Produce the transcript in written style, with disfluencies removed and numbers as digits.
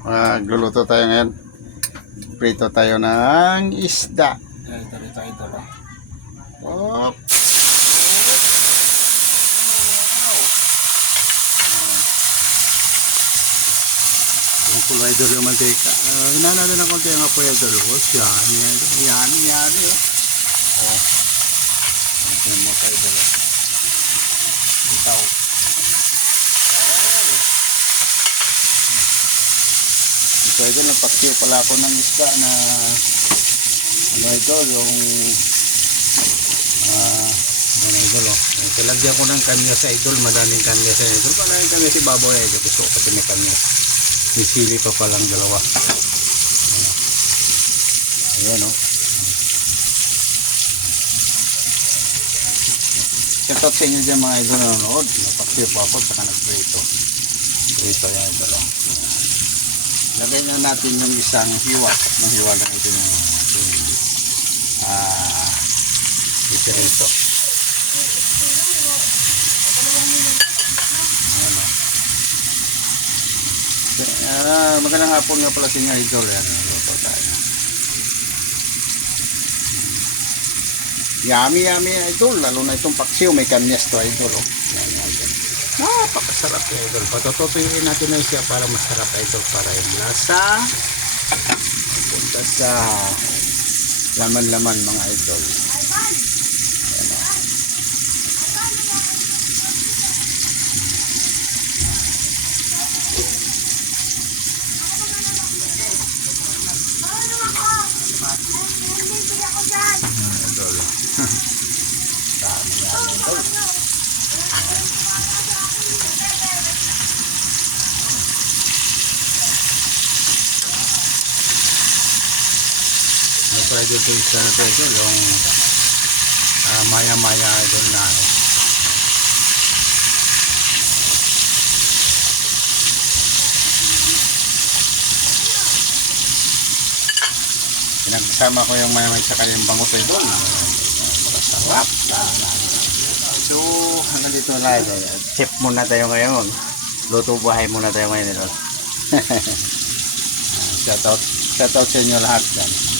Magluluto tayo ngayon. Prito tayo ng isda. Ito. Oh. Yung kulay idol yung mantika. Hinana din ng konti ang apoy idol. Yan. Oh. Ito mo tayo idol. Ito. Ito idol, nagpaksiyo pala ako ng isda na ano idol, yung idol oh. Tilagyan ko ng kanya sa idol, madaming kanya sa idol. Maraming kanya si baboy idol. Gusto ko kasi may kanya. May sili pa palang dalawa. Ayan oh. Shout out sa inyo dyan mga idol na nanonood. Napaksiyo pa ako saka nagprito. Prito yan idol oh. Lagay na natin yung isang hiwa. Ng hiwa lang ito yung isa rito. Magandang hapon nga pala sa inyo idol. Luto tayo. Yummy idol. Lalo na itong paksiw. May kanyas to idol. Napakasarap idol. Patutuyuin natin na siya para masarap idol. Para yung lasa punta sa laman-laman mga idol. Idol. Dami yan idol. Pwede ito isa na ito idol yung maya idol na pinagsama ko yung maya sa kanyang bangus idol. Masarap. So hanggang dito na idol. Chef muna tayo ngayon. Luto buhay muna tayo ngayon idol. Shout out sa inyo lahat dyan.